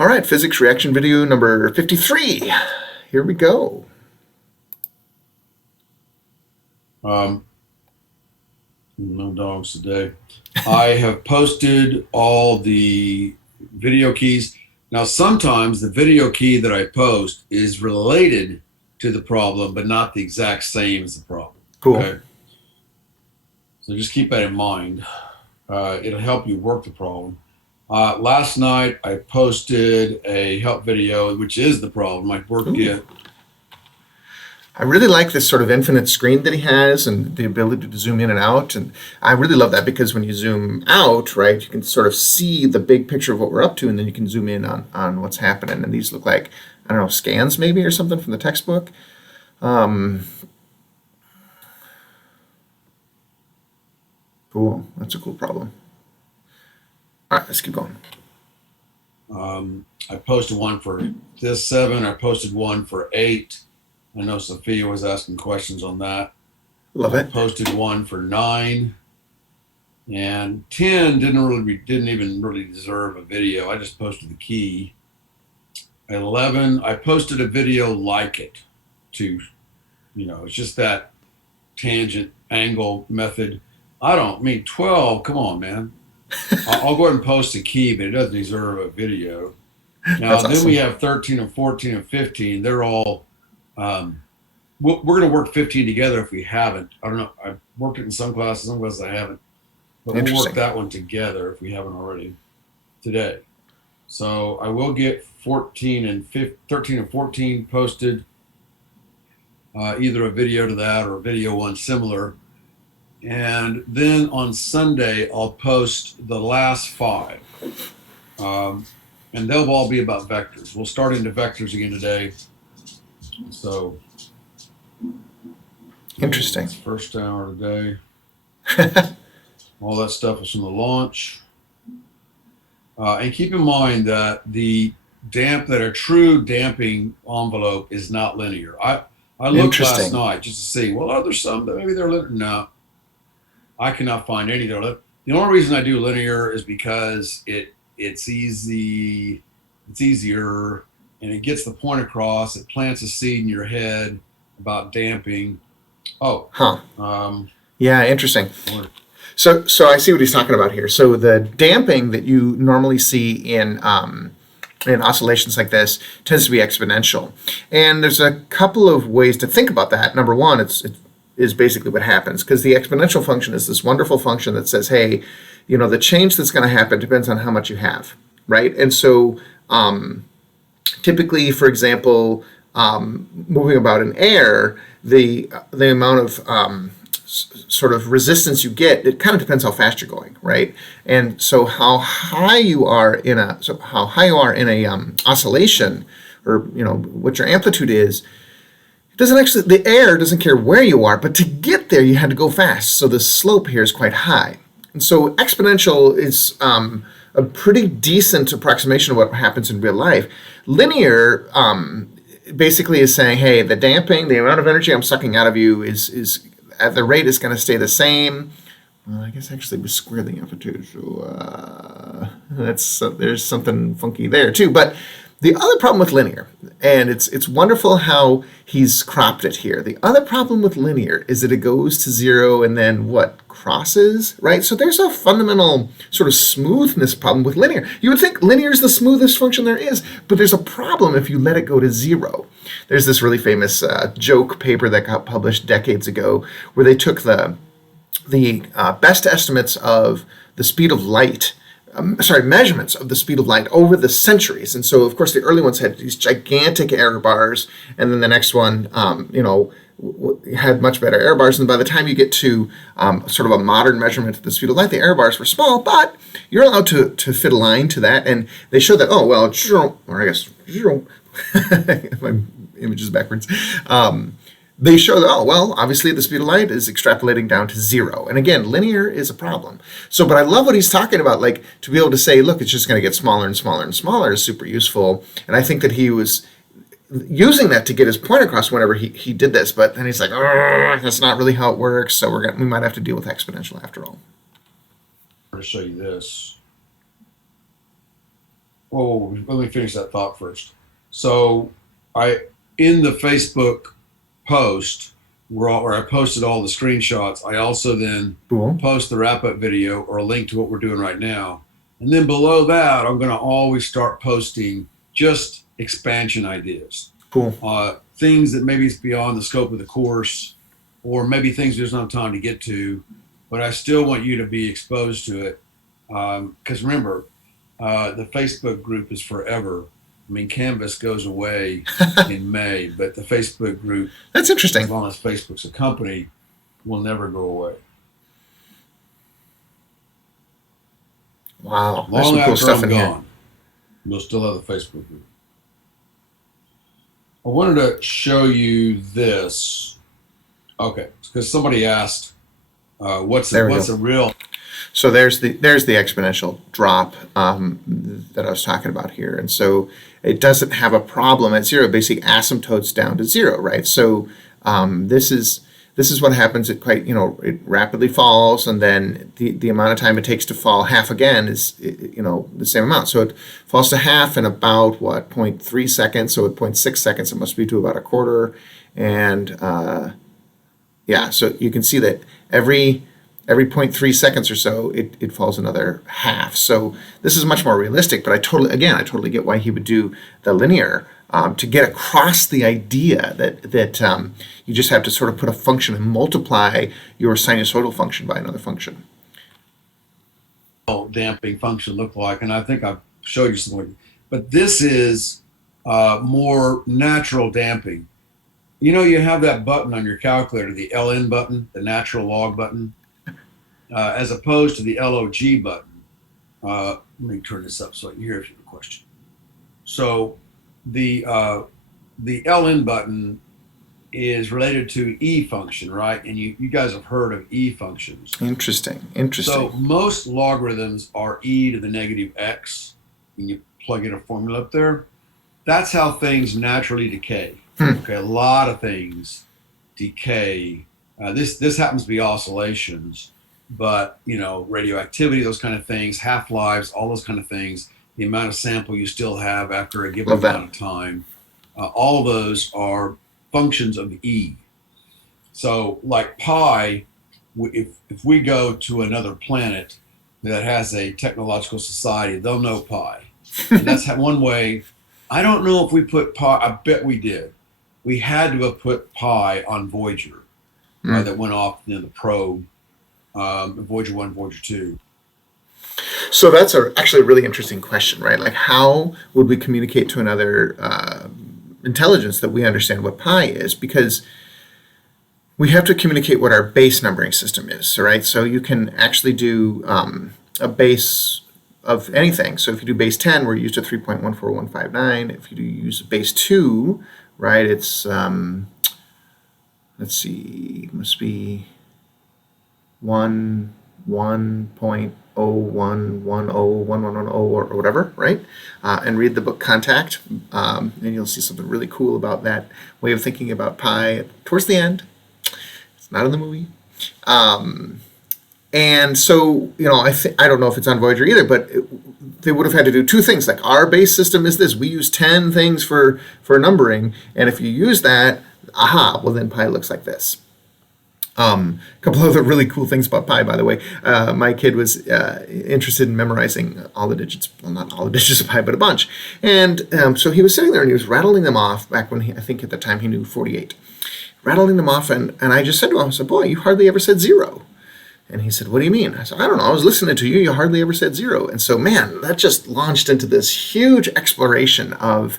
All right, physics reaction video number 53. Here we go. No dogs today. I have posted all the video keys. Now, sometimes the video key that I post is related to the problem, but not the exact same as the problem. Cool. Okay? So just keep that in mind. It'll help you work the problem. Last night, I posted a help video, which is the problem. I worked it. I really like this sort of infinite screen that he has and the ability to zoom in and out. And I really love that because when you zoom out, right, you can sort of see the big picture of what we're up to, and then you can zoom in on what's happening. And these look like, I don't know, scans maybe or something from the textbook. Cool. That's a cool problem. All right, let's keep going. I posted one for this 7. I posted one for 8. I know Sophia was asking questions on that. Love it. I posted one for 9, and 10 didn't even really deserve a video. I just posted the key. 11, I posted a video like it too. It's just that tangent angle method. 12. Come on, man. I'll go ahead and post a key, but it doesn't deserve a video. Now, That's then awesome. we have 13 and 14 and 15. They're all, we're going to work 15 together if we haven't. I don't know. I've worked it in some classes I haven't. But we'll work that one together if we haven't already today. So I will get 13 and 14 posted, either a video to that or a video one similar. And then on Sunday, I'll post the last 5. And they'll all be about vectors. We'll start into vectors again today. So Interesting. First hour today. All that stuff is from the launch. And keep in mind that that a true damping envelope is not linear. I looked last night just to see, well, are there some that maybe they're linear? No. I cannot find any that are linear. The only reason I do linear is because it's easier, and it gets the point across. It plants a seed in your head about damping. Yeah, interesting. So I see what he's talking about here. So the damping that you normally see in oscillations like this tends to be exponential. And there's a couple of ways to think about that. Number one, it is basically what happens, because the exponential function is this wonderful function that says, hey, the change that's going to happen depends on how much you have, right? And so typically, for example, moving about in air, the amount of sort of resistance you get, it kind of depends how fast you're going, right? And so how high you are in a oscillation, or what your amplitude is, the air doesn't care where you are, but to get there you had to go fast. So the slope here is quite high. And so exponential is a pretty decent approximation of what happens in real life. Linear basically is saying, hey, the damping, the amount of energy I'm sucking out of you is at the rate is going to stay the same. Well, I guess actually we square the amplitude, so there's something funky there too. But the other problem with linear, and it's wonderful how he's cropped it here. The other problem with linear is that it goes to 0 and then crosses, right? So there's a fundamental sort of smoothness problem with linear. You would think linear is the smoothest function there is, but there's a problem if you let it go to 0. There's this really famous joke paper that got published decades ago where they took the best estimates of the speed of light, measurements of the speed of light over the centuries. And so, of course, the early ones had these gigantic error bars, and then the next one, had much better error bars. And by the time you get to sort of a modern measurement of the speed of light, the error bars were small, but you're allowed to fit a line to that. And they showed that, my image is backwards. They show that, obviously the speed of light is extrapolating down to 0. And again, linear is a problem. So, but I love what he's talking about, like to be able to say, look, it's just going to get smaller and smaller and smaller is super useful. And I think that he was using that to get his point across whenever he did this. But then he's like, that's not really how it works. So we might have to deal with exponential after all. I'm going to show you this. Well, let me finish that thought first. So, I in the Facebook post where I posted all the screenshots, I also then Cool. post the wrap up video or a link to what we're doing right now. And then below that, I'm going to always start posting just expansion ideas, Cool. things that maybe it's beyond the scope of the course, or maybe things there's no time to get to, but I still want you to be exposed to it. Because remember, the Facebook group is forever. I mean, Canvas goes away in May, but the Facebook group, That's as interesting. long as Facebook's a company, will never go away. Wow, there's Long some cool after stuff I'm in here. gone, we'll still have the Facebook group. I wanted to show you this. Okay, because somebody asked, There we what's go. a real? So there's the exponential drop that I was talking about here, and so it doesn't have a problem at zero. Basically, asymptotes down to zero, right? So this is what happens. It it rapidly falls, and then the amount of time it takes to fall half again is the same amount. So it falls to half in about what, zero point 0.3 seconds. So at 0.6 seconds, it must be to about a quarter, and yeah, so you can see that every 0.3 seconds or so, it falls another half. So this is much more realistic, but I totally get why he would do the linear to get across the idea that you just have to sort of put a function and multiply your sinusoidal function by another function. Damping function look like? And I think I've showed you something. But this is more natural damping. You know, you have that button on your calculator, the LN button, the natural log button, as opposed to the LOG button. Let me turn this up so I can hear if you have a question. So the LN button is related to E function, right? And you guys have heard of E functions. Interesting. So most logarithms are e to the negative x, and you plug in a formula up there. That's how things naturally decay. Okay, a lot of things decay. This happens to be oscillations, but radioactivity, those kind of things, half lives, all those kind of things. The amount of sample you still have after a given Love that. amount of time, all those are functions of E. So, like pi, if we go to another planet that has a technological society, they'll know pi. And that's one way. I don't know if we put pi, I bet we did. We had to have put pi on Voyager that went off the probe, Voyager 1, Voyager 2. So that's actually a really interesting question, right? Like, how would we communicate to another intelligence that we understand what pi is? Because we have to communicate what our base numbering system is, right? So you can actually do a base of anything. So if you do base 10, we're used to 3.14159. If you do use base 2, right, it's, let's see, must be 1.01101110 or whatever, right? And read the book Contact, and you'll see something really cool about that way of thinking about pi towards the end. It's not in the movie. And so, I don't know if it's on Voyager either, but they would have had to do two things. Like, our base system is this. We use 10 things for numbering, and if you use that, well, then pi looks like this. A couple other really cool things about pi, by the way. My kid was interested in memorizing all the digits, well, not all the digits of pi, but a bunch. And so he was sitting there and he was rattling them off back when I think at the time he knew 48. Rattling them off, and I just said to him, I said, boy, you hardly ever said zero. And he said, what do you mean? I said, I don't know. I was listening to you. You hardly ever said zero. And so, man, that just launched into this huge exploration of,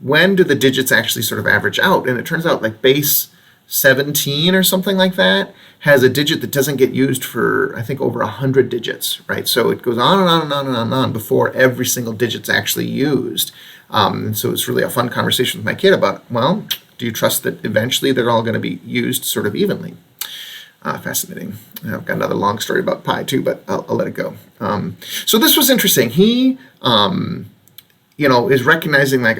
when do the digits actually sort of average out? And it turns out like base 17 or something like that has a digit that doesn't get used for, I think, over 100 digits, right? So it goes on and on and on and on and on before every single digit's actually used. So it's really a fun conversation with my kid about, well, do you trust that eventually they're all going to be used sort of evenly? Fascinating. I've got another long story about pi too, but I'll let it go. So this was interesting. He is recognizing like,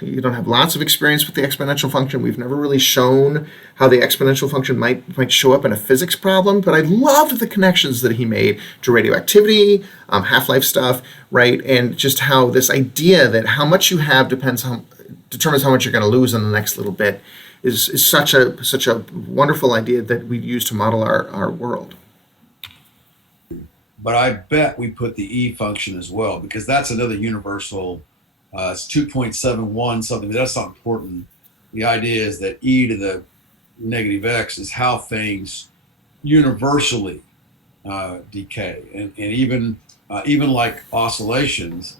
you don't have lots of experience with the exponential function. We've never really shown how the exponential function might show up in a physics problem, but I loved the connections that he made to radioactivity, half-life stuff, right? And just how this idea that how much you have determines how much you're going to lose in the next little bit is such a wonderful idea that we use to model our world. But I bet we put the E function as well, because that's another universal. It's 2.71 something, but that's not important. The idea is that E to the negative X is how things universally decay, and even like oscillations.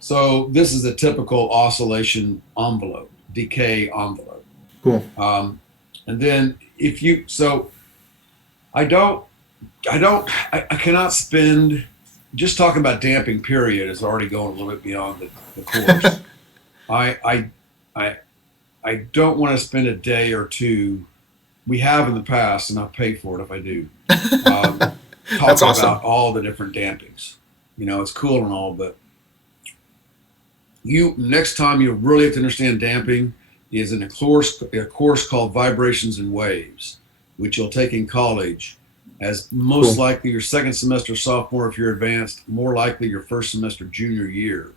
So this is a typical oscillation envelope, decay envelope. Cool. And then I cannot spend, just talking about damping period is already going a little bit beyond the course. I don't want to spend a day or two, we have in the past, and I'll pay for it if I do, talking about all the different dampings. It's cool and all, but next time you really have to understand damping is in a course called Vibrations and Waves, which you'll take in college, as most likely your second semester sophomore if you're advanced, more likely your first semester junior year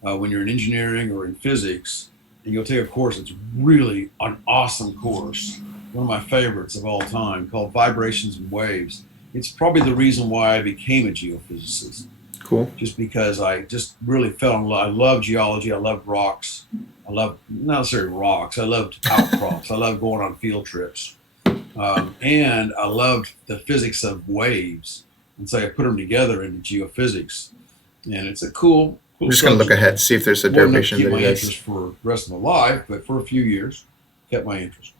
when you're in engineering or in physics, and you'll take a course that's really an awesome course, one of my favorites of all time, called Vibrations and Waves. It's probably the reason why I became a geophysicist. Cool. Just because I just really fell in love. I love geology. I love rocks. I love, not necessarily rocks, I loved outcrops. I love going on field trips. And I loved the physics of waves. And so I put them together into geophysics. And it's a cool I'm just going to look ahead, see if there's a derivation that keep my it is. interest for the rest of my life, but for a few years, kept my interest.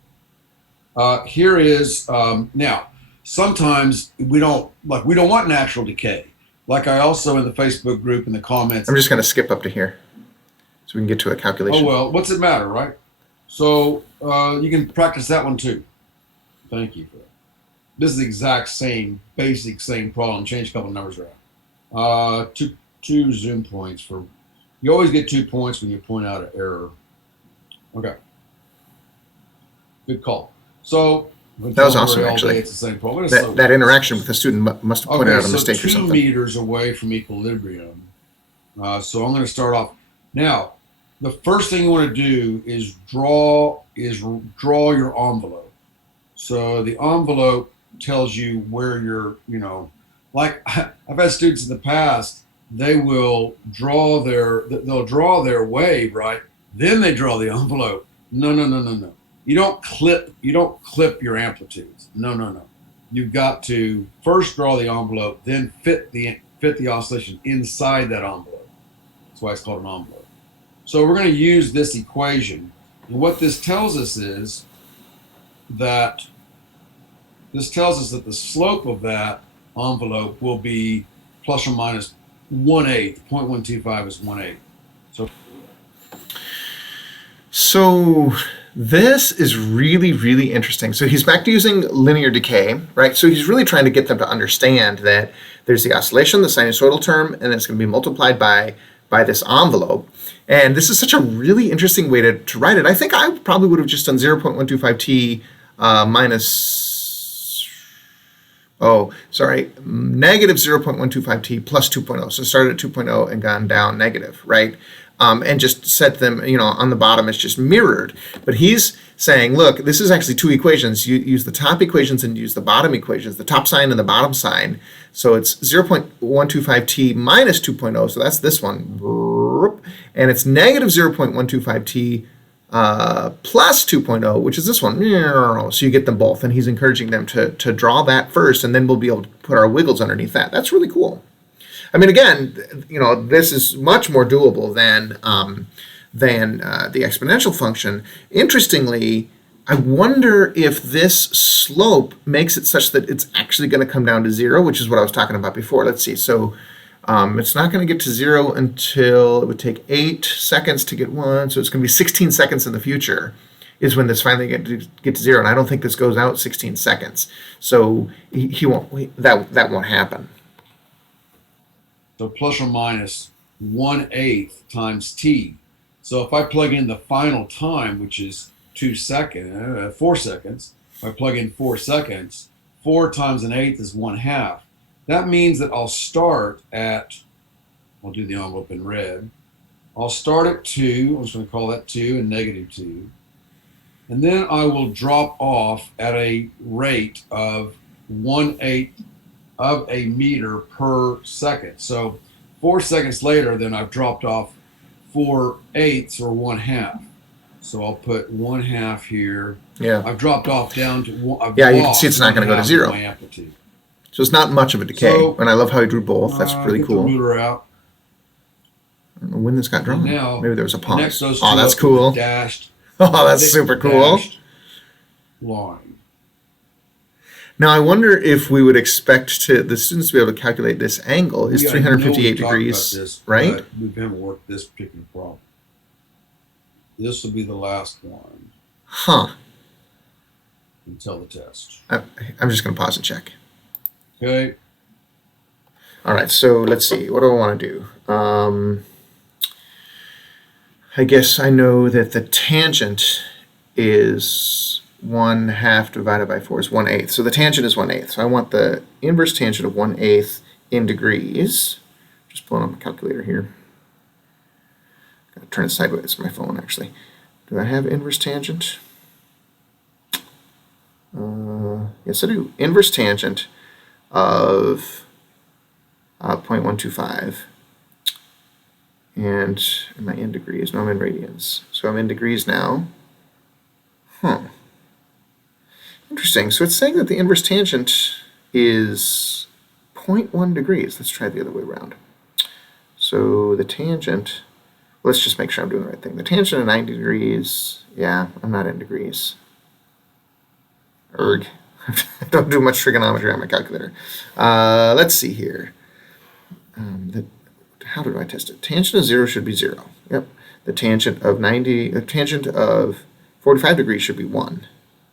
Here is, now, sometimes we don't want natural decay. Like I also in the Facebook group in the comments. I'm just going to skip up to here so we can get to a calculation. Oh, well, what's it matter, right? So you can practice that one too. Thank you for that. This is the exact same, basic same problem. Change a couple of numbers around. Two zoom points for, you always get 2 points when you point out an error. Okay. Good call. So that was awesome, actually. It's the same problem. That interaction with the student must have pointed out a mistake or something. 2 meters away from equilibrium. So I'm going to start off. Now, the first thing you want to do is draw your envelope. So the envelope tells you where you're, like I've had students in the past, they will they'll draw their wave, right? Then they draw the envelope. No. You don't clip your amplitudes. No. You've got to first draw the envelope, then fit the oscillation inside that envelope. That's why it's called an envelope. So we're going to use this equation. And what this tells us is that the slope of that envelope will be plus or minus 1/8. 0.125 is 1/8. So this is really, really interesting. So he's back to using linear decay, right? So he's really trying to get them to understand that there's the oscillation, the sinusoidal term, and it's going to be multiplied by this envelope. And this is such a really interesting way to write it. I think I probably would have just done 0.125t negative 0.125t plus 2.0. So started at 2.0 and gone down negative, right? And just set them, on the bottom, it's just mirrored. But he's saying, look, this is actually two equations. You use the top equations and use the bottom equations, the top sign and the bottom sign. So it's 0.125t minus 2.0, so that's this one. And it's negative 0.125t plus 2.0, which is this one. So you get them both. And he's encouraging them to draw that first, and then we'll be able to put our wiggles underneath that. That's really cool. I mean, again, this is much more doable than the exponential function. Interestingly, I wonder if this slope makes it such that it's actually going to come down to 0, which is what I was talking about before. Let's see. So it's not going to get to 0 until it would take 8 seconds to get 1. So it's going to be 16 seconds in the future is when this finally get to 0. And I don't think this goes out 16 seconds. So he won't. That won't happen. So plus or minus 1/8 times t. So if I plug in the final time, which is 4 seconds, if I plug in 4 seconds, 4 times an eighth is 1/2. That means that I'll start at, I'll do the envelope in red. I'll start at 2, I'm just going to call that 2 and -2. And then I will drop off at a rate of 1/8 of a meter per second. So 4 seconds later, then I've dropped off 4/8 or 1/2. So I'll put 1/2 here. Yeah. I've dropped off down to Yeah, you can see it's not going to go to 0. My amplitude. So it's not much of a decay. So, and I love how he drew both. That's really get cool. The ruler out. I don't know when this got drawn. Now, maybe there was a pause. Next, those oh, that's cool. Dashed. Oh, that's super cool. Line. Now, I wonder if we would expect the students to be able to calculate this angle is 358 degrees, this, right? We haven't worked this particular problem. This will be the last one. Huh. Until the test. I'm just going to pause and check. Okay. All right, so let's see. What do I want to do? I guess I know that the tangent is 1/2 divided by 4 is 1/8. So the tangent is 1/8. So I want the inverse tangent of 1/8 in degrees. Just pulling up a calculator here. Gotta turn it sideways on my phone, actually. Do I have inverse tangent? Yes, I do. Inverse tangent of 0.125. And am I in degrees? No, I'm in radians. So I'm in degrees now. Interesting. So it's saying that the inverse tangent is 0.1 degrees. Let's try it the other way around. So the tangent, let's just make sure I'm doing the right thing. The tangent of 90 degrees, yeah, I'm not in degrees. Erg. I don't do much trigonometry on my calculator. Let's see here. How do I test it? Tangent of 0 should be 0. Yep. The tangent of 45 degrees should be 1.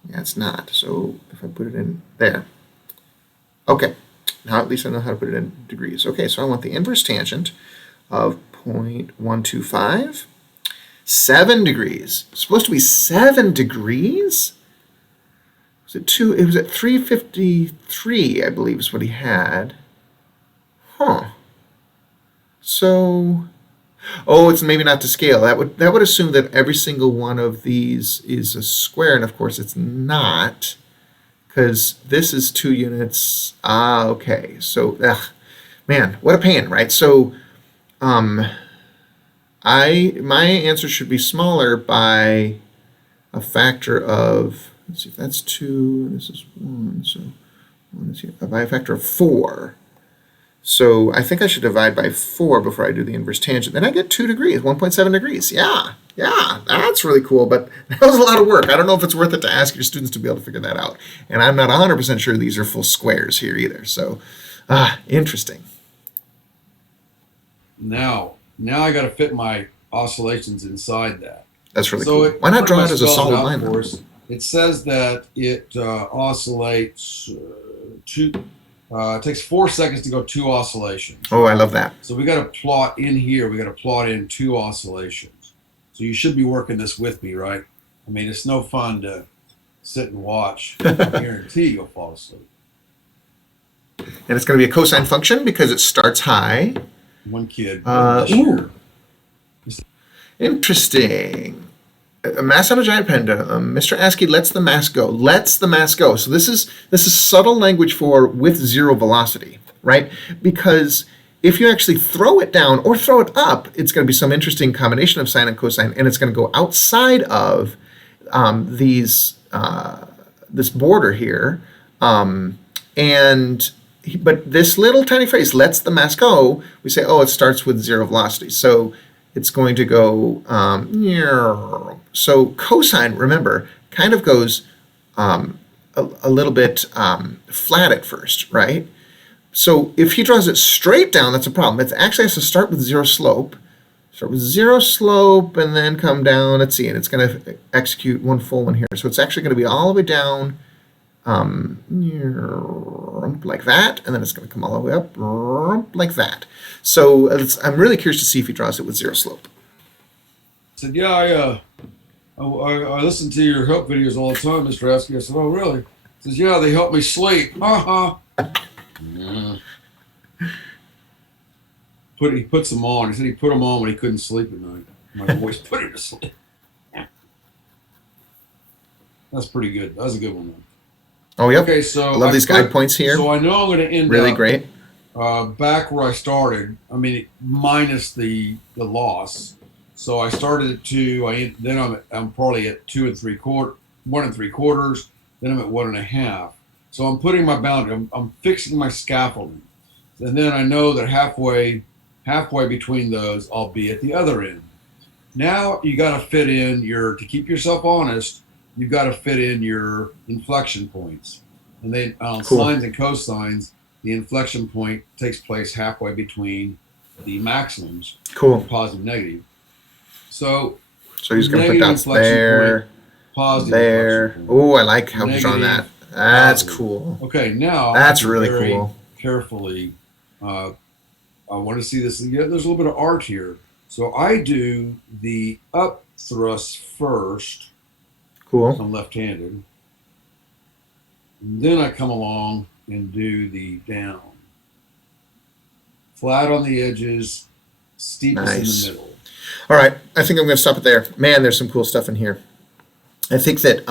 Yeah, it's not. So if I put it in there. Okay. Now at least I know how to put it in degrees. Okay, so I want the inverse tangent of 0.125. 7 degrees. It's supposed to be 7 degrees? Was it 2? It was at 353, I believe, is what he had. Huh. So, it's maybe not to scale. That would assume that every single one of these is a square, and of course it's not, because this is 2 units. Okay. So, man, what a pain, right? So, my answer should be smaller by a factor of, let's see, if that's 2, this is 1, so 1 is here, by a factor of 4. So I think I should divide by 4 before I do the inverse tangent. Then I get 2 degrees, 1.7 degrees. Yeah, that's really cool, but that was a lot of work. I don't know if it's worth it to ask your students to be able to figure that out. And I'm not 100% sure these are full squares here either. So, interesting. Now I got to fit my oscillations inside that. That's really cool. Why not draw it as a solid line? It says that it oscillates it takes 4 seconds to go 2 oscillations. Oh, I love that. So we got to plot in here. We got to plot in 2 oscillations. So you should be working this with me, right? I mean, it's no fun to sit and watch. I guarantee you'll fall asleep. And it's going to be a cosine function because it starts high. One kid. This year. Interesting. A mass on a giant pendulum. Mr. Askey lets the mass go. Lets the mass go. So this is subtle language for with 0 velocity, right? Because if you actually throw it down or throw it up, it's going to be some interesting combination of sine and cosine, and it's going to go outside of this border here. But this little tiny phrase, lets the mass go, we say, it starts with 0 velocity. So it's going to go, so cosine, remember, kind of goes a little bit flat at first, right? So if he draws it straight down, that's a problem. It actually has to start with 0 slope. Start with 0 slope and then come down. Let's see, and it's going to execute one full one here. So it's actually going to be all the way down like that, and then it's going to come all the way up like that. So I'm really curious to see if he draws it with zero slope. I said, yeah, I listen to your help videos all the time, Mr. Askew. I said, oh, really? He says, yeah, they help me sleep. He puts them on. He said he put them on when he couldn't sleep at night. My voice put him to sleep. That's pretty good. That was a good one, though. Oh, yep. Okay, so I love these guide points here. So I know I'm going to end really up great. Back where I started. I mean, minus the loss. So I started at 2. Then I'm probably at 2 3/4, 1 3/4. Then I'm at 1 1/2. So I'm putting my boundary. I'm fixing my scaffolding, and then I know that halfway between those, I'll be at the other end. Now you got to fit in to keep yourself honest. You've got to fit in your inflection points, and then on sines and cosines, the inflection point takes place halfway between the maximums. Positive, negative. So he's going to put dots there, there. Oh, I like how he's drawn that. That's cool. Okay, now that's really cool. Carefully, I want to see this. Yeah, there's a little bit of art here. So I do the up thrust first. Cool. I'm left-handed. And then I come along and do the down. Flat on the edges, steepest in the middle. All right, I think I'm going to stop it there. Man, there's some cool stuff in here. I think that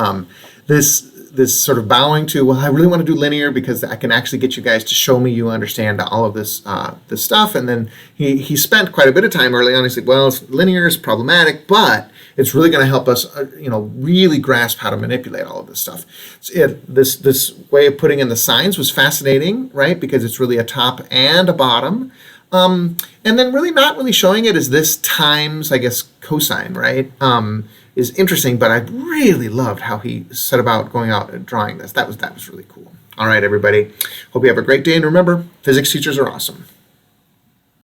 this sort of bowing to, well, I really want to do linear because I can actually get you guys to show me you understand all of this this stuff. And then he spent quite a bit of time early on. He said, well, linear is problematic, but it's really going to help us, really grasp how to manipulate all of this stuff. This way of putting in the signs was fascinating, right? Because it's really a top and a bottom. And then really not really showing it as this times, I guess, cosine, right? Is interesting, but I really loved how he set about going out and drawing this. That was really cool. All right, everybody. Hope you have a great day. And remember, physics teachers are awesome.